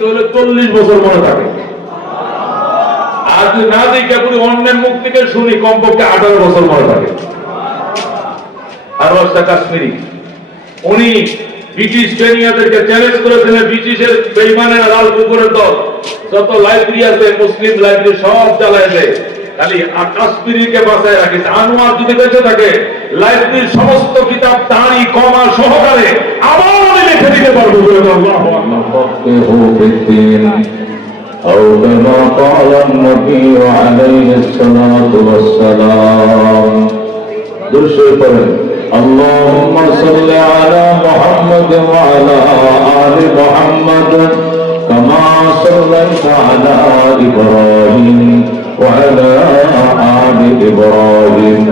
40 বছর মনে থাকে। আর যদি না দেখে পুরো অন্যের মুখ থেকে শুনি কমপক্ষে 18 বছর মনে থাকে। আর কাশ্মীরি উনি ব্রিটিশ সেনাদেরকে চ্যালেঞ্জ করেছিলেন, ব্রিটিশের বেঈমানেরা লাল কুকুরের দল যত লাইব্রেরি আছে মুসলিম লাইব্রেরি সব জ্বালায় দেয়, খালি কাশ্মীরিকে বাঁচায় রাখে। আনোয়ার যদি বেঁচে থাকে লাইব্রেরির সমস্ত কিতাব দাঁড়ি কমা সহকারে আবার আমি লিখে দিতে পারবো বলে আল্লাহু আকবার। أو كما قال النبي عليه الصلاة والسلام اللهم صل على محمد وعلى آل محمد كما صليت على إبراهيم وعلى آل إبراهيم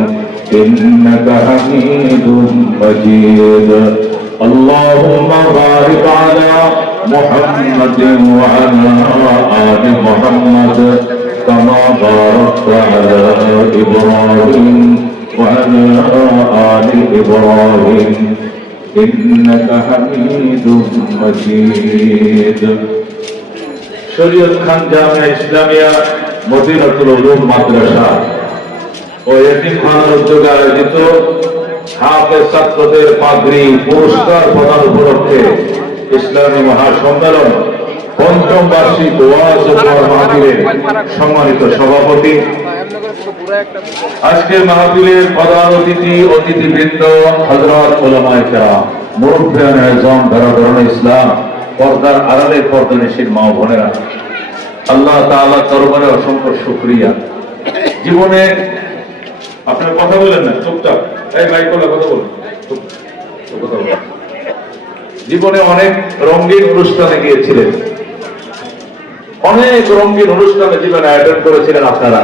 إنك حميد مجيد اللهم بارك على محمد وعلى آل محمد كما باركت على إبراهيم وعلى آل إبراهيم إنك حميد مجيد। শরীয়ত খান জামিয়া ইসলামিয়া মদিনাতুল উলুম মাদ্রাসা ও এতিমখানার উদ্যোগে আয়োজিত হাফেজ ছাত্রদের পাগড়ি পুরস্কার প্রদান উপলক্ষে ইসলামী মহাসম্মেলন পঞ্চম বার্ষিক ওয়াজ ও মাহফিলের সম্মানিত সভাপতি, আজকের মাহফিলের প্রধান অতিথিবৃন্দ, হযরত উলামায়ে কেরাম, মুরব্বিয়ান আযম, বরাবরণ ইসলাম, পর্দার আড়ালে পর্দানিশীন মা ও বোনেরা, আল্লাহ তাআলার দরবারে অসংখ্য শুকরিয়া। জীবনে আপনারা কথা বলেন না, চুপচাপ, এই মাইক বলা কথা বলুন, জীবনে অনেক রঙিন অনুষ্ঠানে গিয়েছিলেন, অনেক রঙিন অনুষ্ঠানে জীবনে আয়োজন করেছিলেন আপনারা।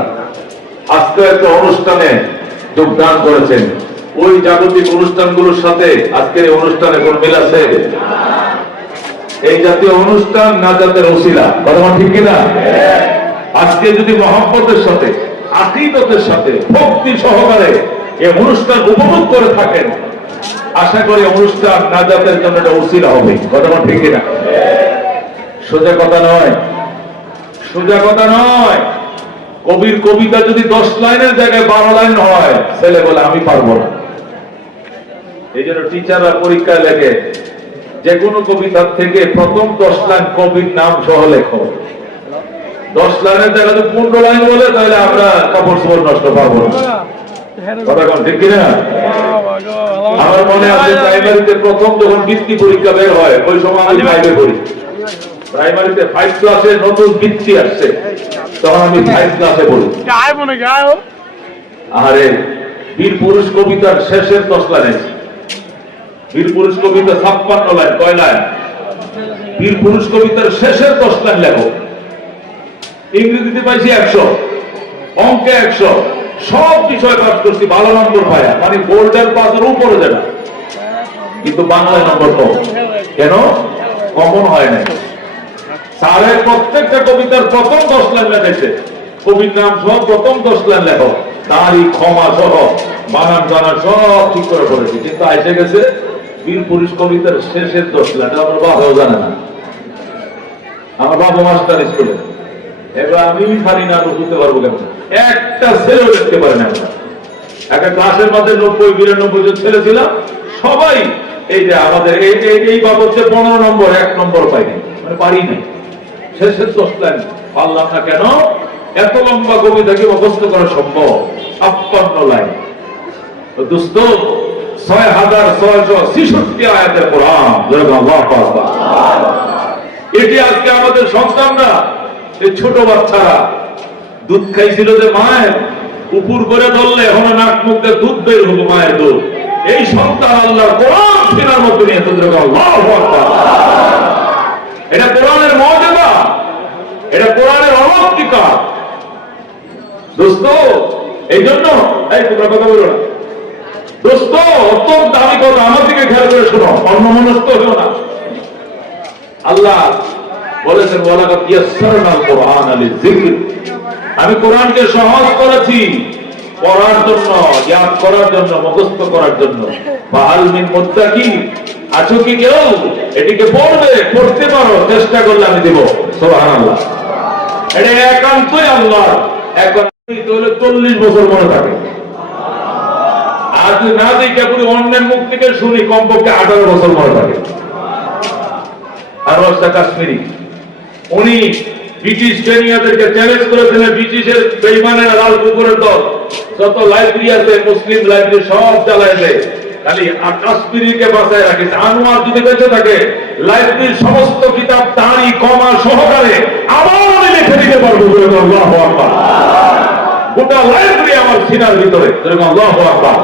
আজকে একটা অনুষ্ঠানে যোগদান করেছেন, ওই জাগতিক অনুষ্ঠানগুলোর সাথে আজকের এই অনুষ্ঠানে কোন মিল আছে? এই জাতীয় অনুষ্ঠান নাজাতের ওসিলা, কথা ঠিক কিনা? আজকে যদি মহব্বতের সাথে, আকীদতের সাথে, ভক্তি সহকারে এই অনুষ্ঠান উপভোগ করে থাকেন, আশা করি অনুষ্ঠান নাজাতের জন্য একটা ওসিলা হবে, কথা ঠিক কিনা? সোজা কথা নয়, সোজা কথা নয়। কবির কবিতা যদি 10 লাইনের জায়গায় 12 লাইন হয়, ছেলে বলে আমি পারবো না। এই জন্য টিচাররা পরীক্ষায় লেখে যে কোনো কবিতার থেকে প্রথম 10 লাইন কবির নাম সহ লেখো। 10 লাইনের জায়গায় যদি 15 লাইন বলে তাহলে আমরা কাপড় চোপড় নষ্ট পারবো না, কথা কন ঠিক কিনা? আমার মনে আছে প্রাইমারিতে প্রথম যখন বৃত্তি পরীক্ষা বের হয়, ওই সময় আমি প্রাইভেট পড়ি, প্রাইমারিতে 5 ক্লাসে নতুন বৃত্তি আসছে, তখন আমি 5 ক্লাসে পড়ি। আরে বীর পুরুষ কবিতার শেষের 10 লাইন আছে, বীর পুরুষ কবিতা 56 লাইন, কয় লাইন? বীর পুরুষ কবিতার শেষের 10 লাইন লেখো। ইংরেজিতে পাইছি 100, অঙ্কে 100, সব বিষয় পাস করছি, ভালো নম্বর পায়া, মানে গোল্ডের পাসের উপরে যাবে, কিন্তু বাংলায় নম্বর কম। কেন? কমন হয় না। স্যারের প্রত্যেকটা কবিতার প্রথম 10 লাইন লেখেছে, কবির নাম সহ প্রথম 10 লাইন লেখো, তারই ক্ষমা সহ বানান জানা সব ঠিক করে পড়েছে, কিন্তু এসে গেছে বীর পুরুষ কবিতার শেষের 10 লাইন। আমার বাবাও জানে না, আমার বাবা মাস্টার স্কুলে, এবার আমি পারি না, বুঝতে পারবো কেন? একটা ছেলেও দেখতে পারে না। একটা ক্লাসের মধ্যে 90-92 জন ছেলে ছিলাম, সবাই এই যে আমাদের এই বাবদে 15 নম্বর 1 নম্বর পাইনি, মানে পারি না। শেষের 10 লাইন পারলাম না কেন? এত লম্বা কবিতাকে মুখস্থ করা সম্ভব? 56 লাইন। দোস্ত, 6666 আয়াতের কোরআন, এটি আজকে আমাদের সন্তানরা, এই ছোট বাচ্চারা দুধ খাইছিল যে মায়ের উপর করে ধরলে এখন নাক মুখে দুধ বের হবো, মায়ের দুধ। এই সন্তান আল্লাহর কোরআন ফেরার মতো নিয়ে আল্লাহু আকবার। এটা কোরআনের মর্যাদা, এটা কোরআনের অলৌকিকতা। দোস্ত, এই জন্য এই তোমরা কথা বলো না দোস্ত, অত্যন্ত দামি কথা, আমার দিকে খেয়াল করে শোনো, অন্যমনস্ক হলো না। আল্লাহ বলেছেন ওয়ালাকাদ ইয়াসসারনাল কুরআনা লিযিকর, আমি কোরআনকে সহজ করেছি পড়ার জন্য, ইয়াদ করার জন্য, মুখস্থ করার জন্য। ফাহাল মিন মুত্তাকিন, আছো কি কেউ এটিকে পড়বে, পড়তে পারো, চেষ্টা করলে আমি দিব। সুবহানাল্লাহ। এটা একান্তই আল্লাহ। এখন 40 বছর মনে থাকে, আর যদি না দেখে পুরো অন্যের মুখ থেকে শুনি কমপক্ষে 18 বছর মনে থাকে। আর ওস্তাদ কাশ্মীরি উনি ব্রিটিশ কেনিয়াদেরকে চ্যালেঞ্জ করেছিলেন, ব্রিটিশের বেঈমানেরা লাল কুকুরের দল যত লাইব্রেরি আছে মুসলিম লাইব্রেরি সব জ্বালায় দেয়, খালি কাশ্মীরিকে বাঁচায় রাখিস। আনোয়ার যদি বেঁচে থাকে লাইব্রেরির সমস্ত কিতাব দাঁড়ি কমা সহকারে আবার আমি লিখে দিতে পারবো। আল্লাহু আকবার। গোটা লাইব্রেরি আমার সিনার ভিতরে। আল্লাহু আকবার।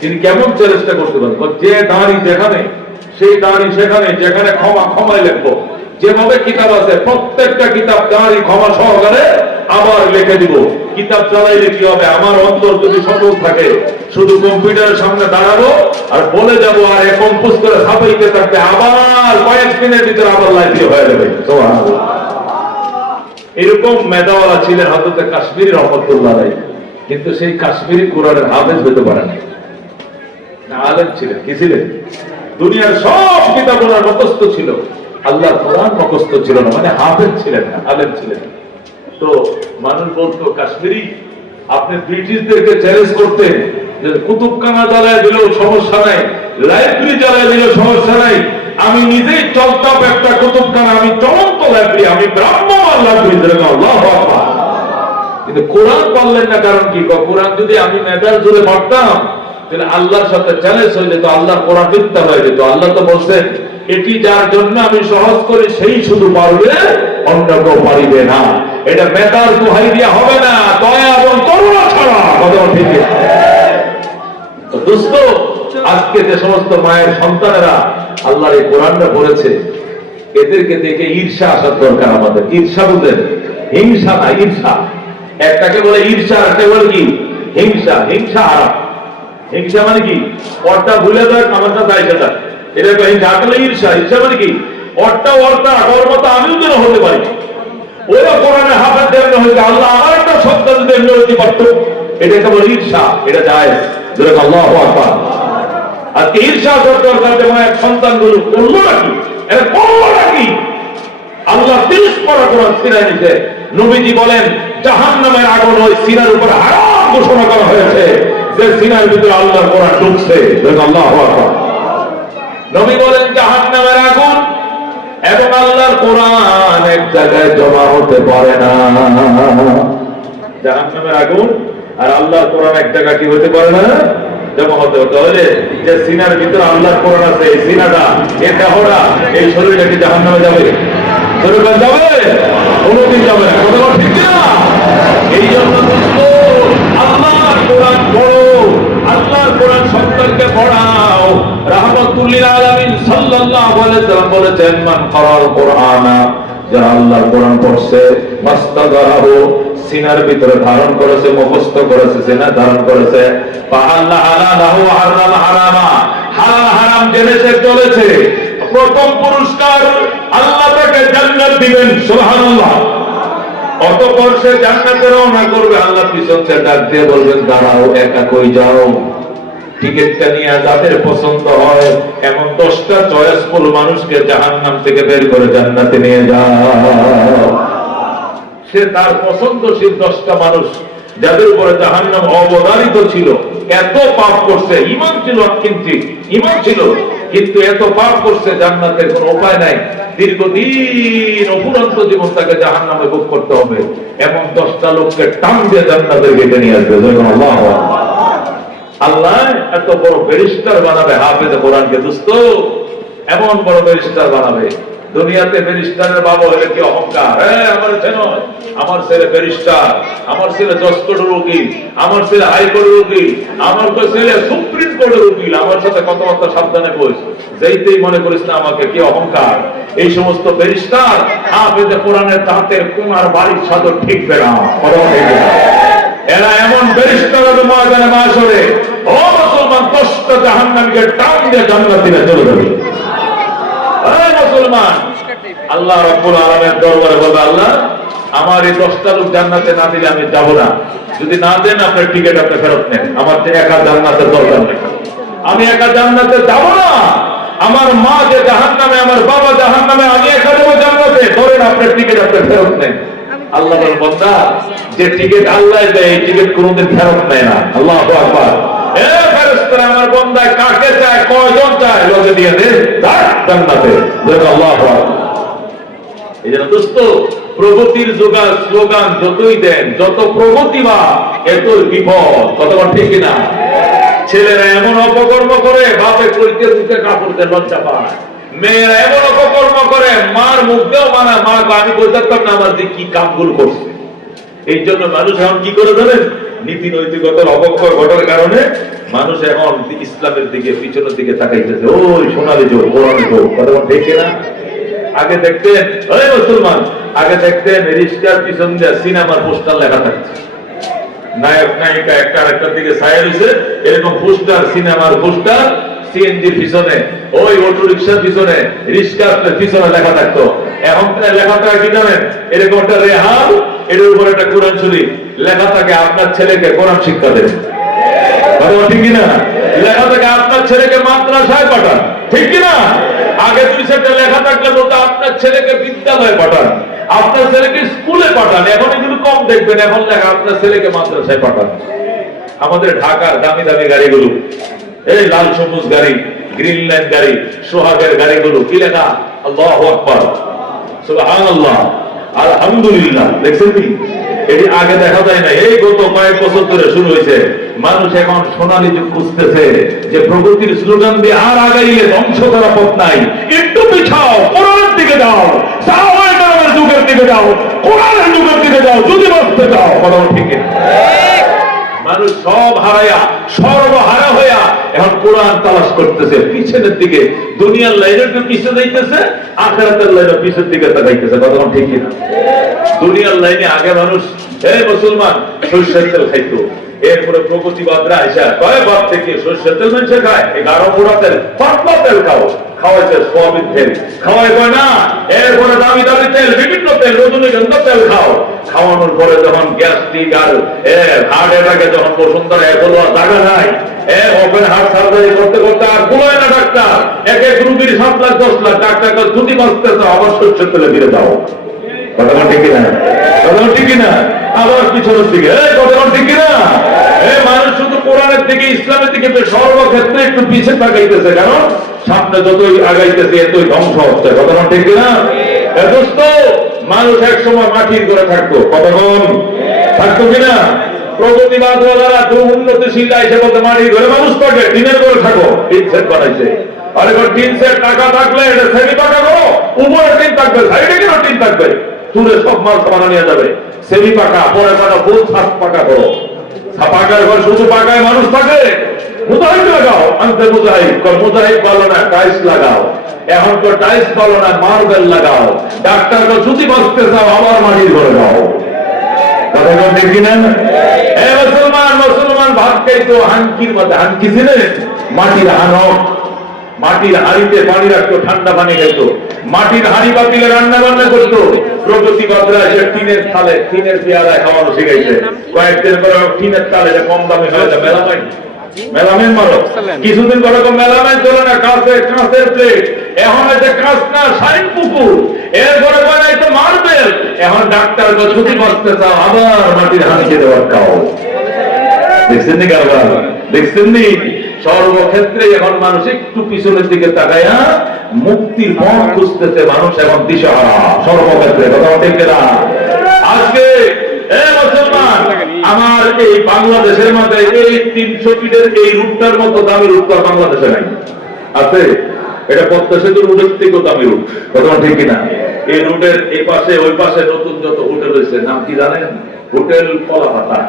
তিনি কেমন চেষ্টা করতে পারেন, যে দাঁড়ি যেখানে সেই দাঁড়ি সেখানে, যেখানে ক্ষমা ক্ষমায় লিখবো, যেভাবে কিতাব আছে প্রত্যেকটা কিতাব দাঁড়ি ক্ষমা সহকারে আবার লিখে দিব। কিতাব চালাইলে কি হবে, আমার অন্তর যদি সচল থাকে শুধু কম্পিউটারের সামনে দাঁড়াবো আর বলে যাবো আর কম্পোজ করে ছাপাইতে থাকবে, আবার কয়েকদিনের ভিতরে আবার লাইব্রেরি হয়ে যাবে। সুবহানাল্লাহ। এরকম মেধাওয়ালা ছিলেন হযরত কাশ্মীরি রহমাতুল্লাহ আলাইহি, কিন্তু সেই কাশ্মীরি কোরআনের হাফেজ হতে পারে না। আলেম ছিলেন, কি ছিলেন? দুনিয়ার সব কিতাব ওনার মুখস্থ ছিল, আল্লাহর কোরআন মুখস্থ ছিল না, মানে হাফেজ ছিলেন না, আলেম ছিলেন। তো মানুষ বলতো, কাশ্মীরি আপনি ব্রিটিশদেরকে চ্যালেঞ্জ করতেন যে কুতুবখানা জ্বালায় দিলেও সমস্যা নাই, লাইব্রেরি জ্বালায় দিলেও সমস্যা নাই, আমি নিজেই চলতাম একটা কুতুবখানা, আমি চলন্ত লাইব্রেরি, আমি ব্রাহ্মণ লাইব্রেরি। আল্লাহু আকবার। কিন্তু কোরআন পারলেন না, কারণ কি? কোরআন যদি আমি মেধার জোরে পারতাম তাহলে আল্লাহর সাথে চ্যালেঞ্জ হয়ে যেত, আল্লাহর কোরআন মিথ্যা হয়ে যেত। আল্লাহ তো বলছেন, এটি যার জন্য আমি সহজ করি সেই শুধু পারবে, অন্য কেউ পারিবে না। এটা মেধার দোহাই দিয়া হবে না, দয়া এবং করুণা ছাড়া। কথা ঠিক। তো দোস্ত, আজকে যে সমস্ত মায়ের সন্তানেরা আল্লাহর এই কোরআনটা পড়েছে, এদেরকে দেখে ঈর্ষা আসার দরকার আমাদের। ঈর্ষা বুঝলেন? হিংসা না, ঈর্ষা। একটাকে বলে ঈর্ষা, একটা বলে কি? হিংসা। হিংসা হারাম। হিংসা মানে কি? অর্থা ভুলে দেয়, আমারটা দায় সেটা, এটা হিংসা। আসলে ঈর্ষা, ঈর্ষা মানে কি? অর্থা অর্থা ওর মতো আমিও যেন হতে পারি, ওরা কোরআনে হাফেজ যেমন হয়েছে, আল্লাহ আমার একটা সন্তান যদি এমনি হতে পারতো, এটা কেবল ঈর্ষা, এটা জায়েজ। যেরকম আল্লাহু আকবার। আজকে ঈর্ষা দরকার, যেমন এক সন্তান গুলো করলো নাকি, এটা করলো নাকি? আল্লাহ 30 পারা কোরআন সিনায় নিছে। নবীজি বলেন, জাহান্নামের আগুন ওই সিনার উপর হারাম ঘোষণা করা হয়েছে যে সিনার ভিতরে আল্লাহর কোরআন ঢুকছে। আল্লাহু আকবার। নবী বলেন, জাহান্নামের আগুন এবং আল্লাহর কোরআন এক জায়গায় জমা হতে পারে না। জাহান্নামের আগুন আর আল্লাহর কোরআন এক জায়গায় কি হতে পারে না? জমা হতে হতে হলে যে সিনার ভিতরে আল্লাহর কোরআন আছে, এই সিনাটা, এই দেহটা, এই শরীরটা কি জাহান্নামে যাবে? যাবে? কোনদিন যাবে না। কথা ঠিক না? এই জন্য আল্লাহর কোরআন পড়ো, আল্লাহর কোরআন সন্তানকে পড়াও। রাহমাতুল লিল আলামিন সাল্লাল্লাহু আলাইহি ওয়াসাল্লাম বলেছেন, মান ক্বারাল কুরআনা, যারা আল্লাহর কোরআন পড়ছে, মাস্তাগারাহু, সিনার ভিতরে ধারণ করেছে, মুখস্থ করেছে, সিনা ধারণ করেছে, ফাআল্লা হালালাহু হারাম হারামা, হালাল হারাম জেনেছে চলেছে, প্রথম পুরস্কার আল্লাহ তাকে জান্নাত দিবেন। সুবহানাল্লাহ। অতঃপর সে জান্নাতে রওনা করবে, আল্লাহ পিছন থেকে ডাক দিয়ে বলবেন, দাঁড়াও, একা কই যাও? টিকিটটা নিয়ে যাদের পছন্দ হয় এমন 10টা চয়েসফুল মানুষকে জাহান্নাম থেকে বের করে জান্নাতে নিয়ে যাও। সে তার পছন্দশীল 10টা মানুষ, যাদের উপরে জাহান্নাম অবধারিত ছিল, এত পাপ করছে, ঈমান ছিল কিঞ্চিত, ঈমান ছিল কিন্তু এত পাপ করছে, জান্নাতের কোনো উপায় নাই, দীর্ঘদিন অফুরন্ত জীবন তাকে জাহান্নামে ভোগ করতে হবে, এমন 10টা লোককে টান দিয়ে জান্নাতের গেটে নিয়ে আসবে। আল্লাহু আকবার। আল্লাহ এত বড় ব্যারিস্টার বানাবে হাফেজে কোরআনকে। দোস্ত, এমন বড় ব্যারিস্টার বানাবে। দুনিয়াতে ব্যারিস্টারের বাবা হলে কি অহংকার, আমার ছেলে, আমার ছেলে ব্যারিস্টার, আমার ছেলে জজ কোর্টের উকিল, আমার ছেলে হাইকোর্টের উকিল, আমার ছেলে সুপ্রিম কোর্টের উকিল, আমার সাথে কথাবার্তা সাবধানে বলিস, যেইতেই মনে করিস না আমাকে, কি অহংকার। এই সমস্ত ব্যারিস্টার হাফেজে কোরআনের দাঁতের কুমার বাড়ির সাথে ঠিক বেড়া। এরা এমন ব্যারিস্টার হবে ময়দানে মাশরে, ও মুসলমান, 10টা জাহান্নামীকে টান দিয়ে জান্নাতিতে চলে যাবে। মুসলমান, আল্লাহ রাব্বুল আলামিনের দরবারে বলবে, আল্লাহ আমার এই 10টা লোক জান্নাতে না দিলে আমি যাব না। যদি না দেন আপনার টিকিট আপনি ফেরত নেন, আমার একা জান্নাতের দরকার নেই, আমি একা জান্নাতে যাব না। আমার মা যে জাহান্নামে, আমার বাবা জাহান্নামে, আমি একা যাবো জান্নাতে, ধরেন আপনার টিকিট আপনি ফেরত নেন। আল্লাহ বলেন, বান্দা, যে টিকিট আল্লাহ দেয় এই টিকিট কোনোদিন ফেরত নেয় না। আল্লাহু আকবার। এ ফেরেশতারা আমার বান্দা কাকে চায়, কয়জন চায়, লোকে দিয়ে দেন জান্নাতে। বলেন আল্লাহু আকবার। এই জন্য দোস্ত, প্রগতির স্লোগান যতই দেন, যত প্রগতিবা এতই বিপদ। কতবার ঠিক কিনা? ছেলেরা এমন অপকর্ম করে বাপে কইতে দিতে কাপড়তে লজ্জা পায়, মেয়েরা এমন অপকর্ম করে মার মুখ দেও মানা, মা আমি বলতাম না আমার যে কি কামগুলো করছে। এই জন্য মানুষ এখন কি করে জানেন, নীতি নৈতিকতার অবক্ষয় ঘটার কারণে মানুষ এখন ইসলামের দিকে, পিছনের দিকে তাকাইতেছে। ওই সোনালি যোগ, কোরআনে যোগ। কতবার ঠিক কিনা? আগে দেখতেন, ওই মুসলমান, আগে দেখতেন রিস্কার পিছন দিয়ে সিনেমার পোস্টার লেখা থাকছে, নায়ক নায়িকা একটা আরেকটার দিকে ছায়া দিছে, এরকম পোস্টার, সিনেমার পোস্টার সিএনজির পিছনে, ওই অটো রিক্সার পিছনে, রিস্কার পিছনে লেখা থাকতো। এখন লেখা থাকে কি জানেন, এরকম একটা রেহাল, এর উপর একটা কোরআন শরীফ লেখা থাকে, আপনার ছেলেকে কোরআন শিক্ষা দেন। ঠিক কিনা? লেখা থাকে আপনার ছেলেকে মাদ্রাসায় পাঠান। ঠিক কিনা? আগে দুই সেটা লেখা থাকলে বলতো আপনার ছেলেকে বিদ্যালয়ে পাঠান, আপনার ছেলেকে স্কুলে পাঠান। এখন এগুলো কম দেখবেন, এখন লেখা আপনার ছেলেকে মাদ্রাসায় পাঠান। আমাদের ঢাকার দামি দামি গাড়িগুলো, এই লাল সবুজ গাড়ি, গ্রিন লাইন গাড়ি, সোহাগের গাড়িগুলো কি লেখা? আল্লাহু আকবার, সুবহানাল্লাহ, আলহামদুলিল্লাহ। দেখছেন কি? এটি আগে দেখা যায় না, এই গত কয়েক বছর ধরে শুরু হয়েছে। মানুষ এখন সোনালী যুগ খুঁজতেছে, যে প্রগতির স্লোগান দিয়ে আর আগাইলে ধ্বংস করা পথ নাই। একটু পিছাও, কোরআনের দিকে যাও, সাহাবায়ে যুগের দিকে যাও, কোরআনের যুগের দিকে যাও, যদি বাঁচতে চাও। কথা ঠিক না? মানুষ সব হারায়া, সর্বহারা হইয়া এখন কোরআন তালাশ করতেছে পিছনের দিকে। দুনিয়ার লাইনের একটু পিছনে যাইতেছে, আখিরাতের লাইনের পিছনের দিকে তাকাইতেছে। কথা ঠিক না? দুনিয়ার লাইনে আগে মানুষ, এই মুসলমান, সরষের তেল খাইতো, এরপরে প্রগতিবাদরা আইসা কয় বাপ থেকে সরষের তেল মানুষে খায়, এই গাঢ় পোড়া তেল, পাতলা তেল খাও, খাওয়াইছে সোয়াবিন তেল, খাওয়াই কয় না, এরপরে দামি দামি তেল, বিভিন্ন তেল, রজনীগন্ধা তেল খাও। খাওয়ানোর পরে যখন গ্যাস্ট্রিক আর হার্ট অ্যাটাকে যখন বসুন্ধরা এগুলো জায়গা নাই, ওপেন হার্ট সার্জারি করতে করতে আর কুলায় না ডাক্তার, এক এক রুগীর 7 লাখ 10 লাখ, ডাক্তার ছুটি বাঁচতেছে, আবার সরষের তেলে ফিরে যাও। কথা ঠিক কিনা? কথা ঠিক কিনা? আবার পিছনের দিকে, কথা ঠিক কিনা? মানুষ শুধু কোরআনের দিকে, ইসলামের দিকে সর্বক্ষেত্রে একটু পিছিয়ে তাকাইতেছে, কারণ সামনে যতই আগাইতেছে এতই ধ্বংস হচ্ছে। কথা ঠিক কিনা? দোস্ত, মানুষ এক সময় মাটির ঘরে থাকতো, কতক্ষণ থাকতো কিনা? প্রগতিবাদ ওয়ালারা, উন্নতিশীল এসে বলতে মাটির ঘরে মানুষ থাকে, টিনের ঘরে থাকো, টিন সেট বানাইছে। আর এবার টিন সেট টাকা থাকলে এটা সেমি পাকা করো, উপরে টিন থাকবে, সাইডে কেন টিন থাকবে, চুরে সব মাল সামানা নিয়ে যাবে। সেমি পাকা, পরে পাকা, ফুল সাত পাকা করো। পাকার ঘর শুধু পাকায় মানুষ থাকে, মুজাহিদ লাগাও, আনতে মুজাহিদ, মুজাহিদ বলো না, টাইলস লাগাও। এখন তো টাইলস বলো না, মার্বেল লাগাও। ডাক্তার তো ছুটি বাঁচতে চাও, আবার মাটির ঘরে যাও। কথা ঠিক না? মুসলমান, মুসলমান ভাত খাইতো হানকির মধ্যে, হানকি ছিলেন মাটির হানক, মাটির হাড়িতে পানি রাখতো, ঠান্ডা পানি খেত, মাটির হাড়ি পাতিলে রান্না বান্না করতো। প্রগতিবাদরা যে টিনের থালে, টিনের পেয়ালায় খাওয়ানো শিখাইছে। কয়েকদিন পরে টিনের থালে কম দামে হয়ে যায় মেলামাইন, মেলামেন মারো। কিছুদিন পরে মেলামেন চলে না, কাঁচের প্লেট, এখন এসে কাঁচ না, শাইন পুকুর, এরপরে বানাই তো মার্বেল। এখন ডাক্তার ছুটি বাঁচতে চাও, আবার মাটির হাঁড়িতে দেওয়ার খাও। দেখছেন নি কারবার? দেখছেন নি? সর্বক্ষেত্রে এখন মানুষ একটু পিছনের দিকে তাকায়া মুক্তির পথ খুঁজতেছে। মানুষ এখন দিশাহারা সর্বক্ষেত্রে। কথা ঠিক না? আজকে মুসলমান, আমার এই বাংলাদেশের মধ্যে এই 300 ফিটের এই রুটটার মতো দামি রুট তো বাংলাদেশে নাই, আছে? এটা পদ্মা সেতুর রুটের থেকেও দামি রুট। কথা ঠিক কিনা? এই রুটের এই পাশে ওই পাশে নতুন যত হোটেল হয়েছে, নাম কি জানেন? হোটেল কলাপাতা,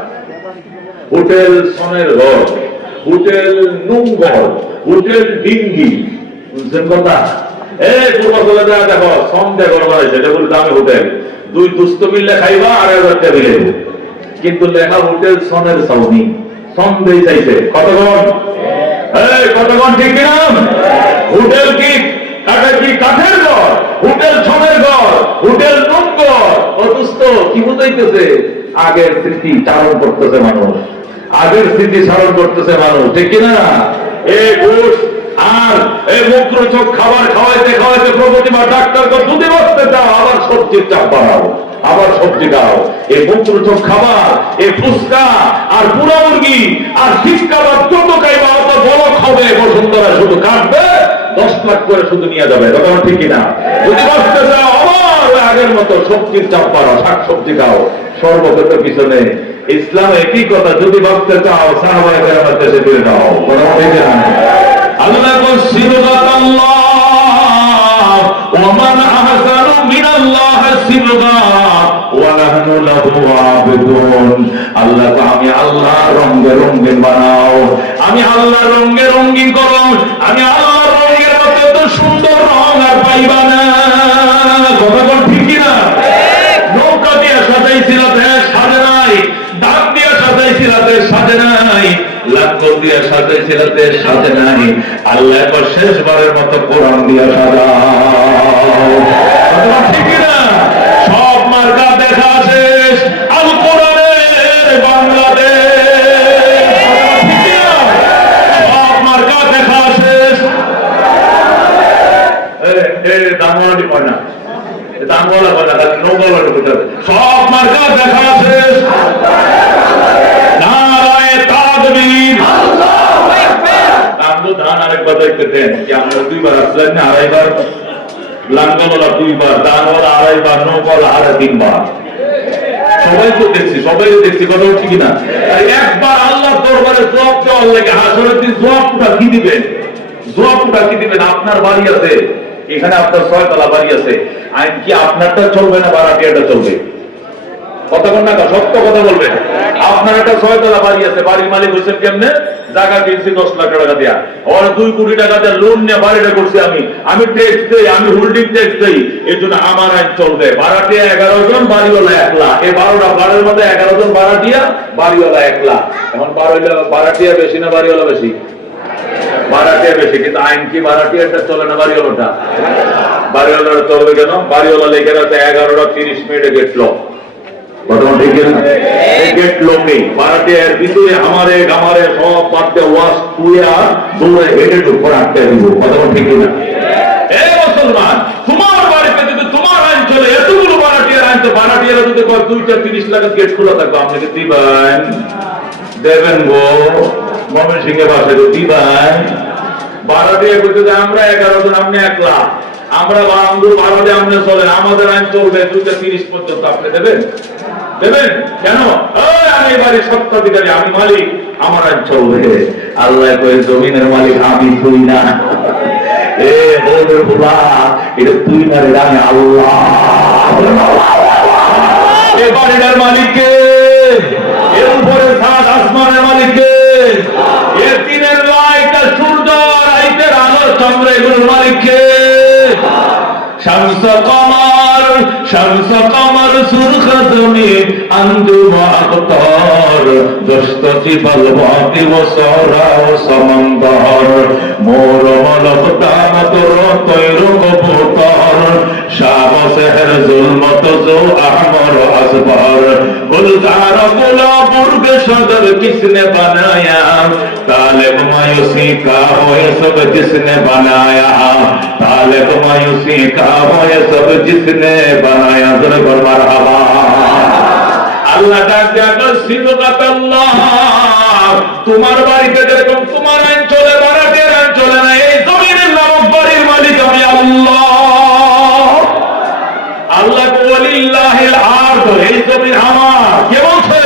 হোটেল সনের ঘর, হোটেল নুঙ্গর, হোটেল ডিঙ্গি। বুঝছেন কথা? পূর্বাচলে যা দেখো সন্ধ্যা ঘর বানাইছে, এটা বলে দামি হোটেল। 2 দুস্থ মিললে খাইবা, 2,500 টাকা দিলে। কিন্তু লেখা হোটেল সনের সাউনি, সন্দেহ চাইছে। কতক্ষণ? কতক্ষণ ঠিক কিনা? হোটেল কি কাঠের ঘর, হোটেল ছনের ঘর, হোটেল নুঙ্গর। অথচ কি বুঝাইতেছে? আগের স্মৃতি চারণ করতেছে মানুষ, আগের স্মৃতি স্মরণ করতেছে মানুষ। ঠিক কিনা? আর এই মুখরোচক খাবার খাওয়াইতে খাওয়াইতে প্রগতিবার ডাক্তারকে দুধে বসতে দাও, আবার সবজির চাপ বাড়াও, আবার সবজি দাও। এই মুখরোচক খাবার, এই ফুচকা আর পুরা মুরগি আর শিক্ষাবার যত খাইবা অত বড় হবে, বসুন্ধরা শুধু কাটবে 10 লাখ করে শুধু নিয়ে যাবে। তখন ঠিক কিনা? যদি বসতে চাও আবার ওই আগের মতো সবজির চাপ বাড়াও, শাক সবজি খাও। সর্বক্ষেত্রে পিছনে ইসলামে একই কথা, যদি বাঁচতে চাও সাহাবায়ে কেরামের দেশে ফিরে যাও। কথা ঠিক না? আল্লাহ সিবগাতাল্লাহ ওয়া মান আহসানু মিনাল্লাহি সিবগা ওয়া নাহনু লাহু আবিদুন। আল্লাহ তো আমি আল্লাহ রঙে রঙিন বানাও, আমি আল্লাহ রঙে রঙিন করো, আমি আল্লাহ রঙের মতো তো সুন্দর রং আর পাইবা না। কথা বল ঠিক কিনা? নৌকা দিয়ে সাজাইছিল দেশ সাজে নাই, দাঁত দিয়ে সাজাইছিল দেশ সাজে নাই, লাঙ্গল দিয়ে সাজাইছিল দেশ সাজে নাই। আল্লাহ এবার শেষবারের মতো কোরআন দিয়ে সাজাও। ঠিক কিনা? সব মার্কা দেখা শেষ, আল কোরআনের বাংলাদেশ। ঠিক কিনা? সব মার্কা দেখা শেষ। দাঙ্গালি হয় না, দাঙ্গলা কথা নৌগলা ঢুকতে, সব মার্কা দেখা শেষ। নারায়ে তাকবীর। আপনি ধান আরেকবার দেখতে দেন কি? আমরা 2 বার আসলেন না, 2.5 বার, লাঙ্গলওয়ালা 2 বার, দানওয়ালা 2.5 বার, নৌকাওয়ালা 3.5 বার। সবাই তো দেখছি, সবাই দেখছি। কথা ঠিক না? একবার আল্লাহর দরবারে জবাব দেওয়ার লাগে, হাসরের দিন জবাবটা কি দিবেন? জবাবটা কি দিবেন? আপনার বাড়ি আছে এখানে, আপনার 6 তলা বাড়ি আছে, আইন কি আপনারটা চলবে না ভাড়াটিয়াটা চলবে? কথা বল না, সত্য কথা বলবেন। আপনার একটা 6 তলা বাড়ি আছে, বাড়ির মালিক হয়েছেন কেমনে? জায়গা কিনছি 10 লাখ টাকা দিয়া, ওর 2 কোটি টাকা দিয়ে লোন নিয়ে বাড়িটা করছি আমি ট্যাক্স দেই, আমি হোল্ডিং ট্যাক্স দেই, এই জন্য আমার আইন চলবে। ভাড়াটিয়া 11 জন, বাড়িওয়ালা 1 লাখ। এই 12টা বাড়ির মধ্যে 11 জন ভাড়াটিয়া, বাড়িওয়ালা 1 লাখ। এখন ভাড়াটিয়া বেশি না বাড়িওয়ালা বেশি? ভাড়াটিয়া বেশি, কিন্তু আইন কি ভাড়াটিয়াটা চলে না বাড়িওয়ালাটা? বাড়িওয়ালাটা চলবে কেন? বাড়িওয়ালা লেখে আছে 11টা 30 মিনিটে গেট লক। বর্তমান ঠিক না? গেট লকে ভাড়াটিয়ার ভিতরে আমারে গামারে সব পাতে ওয়াশ তুইয়া দৌড়ে হেঁটে ঢুকো রাখতে দিব। বর্তমান ঠিক না? এ মুসলমান, তোমার বাড়িতে যদি তোমার আইন চলে, এতগুলো ভাড়াটিয়ার আইন, তো ভাড়াটিয়ারা যদি 2-30 লাখের গেট খোলা থাকবে, আপনাকে দিবেন? দেবেন গো? ময়মনসিংহে বাসে দিবেন? ভাড়াটিয়া করতে যে আমরা 11 জন, আপনি 1 লাখ, আমরা বাঙ্গুর ভাড়াটিয়া আপনি চলেন, আমাদের আইন চলবে 2-30 পর্যন্ত, আপনি দেবেন? দেবেন কেন? আমি এবারে সত্ত্বাধিকারী, আমি মালিক, আমার আইন চলবে। আল্লাহ কয়ে জমিনের মালিক আমি, তুই না। এ বউদের বুলা, এটা তুই না রে, আমি আল্লাহ। এ বাড়িটার মালিককে, এর উপরে সাত আসমানের মালিককে, এর দিনের লাইট আর সূর্য রাইতের আলো চন্দ্র এগুলোর মালিককে। শামস কমর, শামস কমর সুরখত মে আঞ্জুম আখতার, দস্ত জিবাল বাতি ও সরা ও সমন্দর, মোর মলক দামত রো তৈর কবুতর, শাম সেহর জুলমত জো আহমর আসবার, गुलजार गुला बुर्ग सदर किसने बनाया, तालिब मायूसी का हो ये सब जिसने बनाया, तालिब मायूसी का हो ये सब जिसने बनाया। जरा मरहबा। আল্লাহ ডাক দেয়া সিবগাতাল্লাহ, তোমার বাড়িতে যেরকম তোমার আইন চলে, ভাড়াটিয়ার আইন চলে না। এই জমিনের নামক বাড়ির মালিক আমি আল্লাহ। আল্লাহ ওয়ালিল্লাহিল আরদ, এই জমিন আমার। কে বলছে?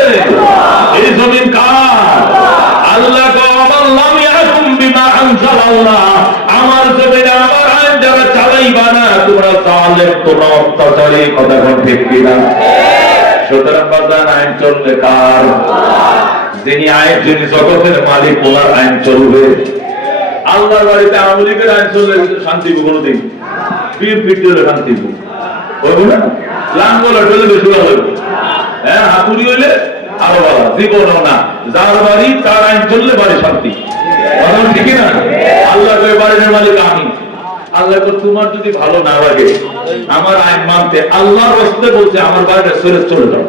এই জমিন কার? আল্লাহ আল্লাহ ইয়াকুম বিমা আনজালাল্লাহ, আমার জমিনে আমার আইন যারা চালাইবা না, তোমরা জালেম, তোমরা অত্যাচারী। কথা ঠিক কিনা? সুতরাং বাজান, আইন চলবে কার? যিনি আইন, যিনি জগতের মালিক, ওনার আইন চলবে। আল্লাহর বাড়িতে আওয়ামী লীগের আইন চললে শান্তি কোনদিন, বিএনপি চলে শান্তি লাঙ্গল ঢেলে বেশি ভালো, হ্যাঁ, হাতুড়ি হইলে আরো ভালো, জীবন না। যার বাড়ি তার আইন চললে বাড়ি শান্তি। ঠিক না? আল্লাহ বাড়ির মালিক আমি। আল্লাহ তোমার যদি ভালো না লাগে আমার আইন মানতে, আল্লাহর রাস্তায় বলছে আমার বাড়িটা ছেড়ে চলে যাও,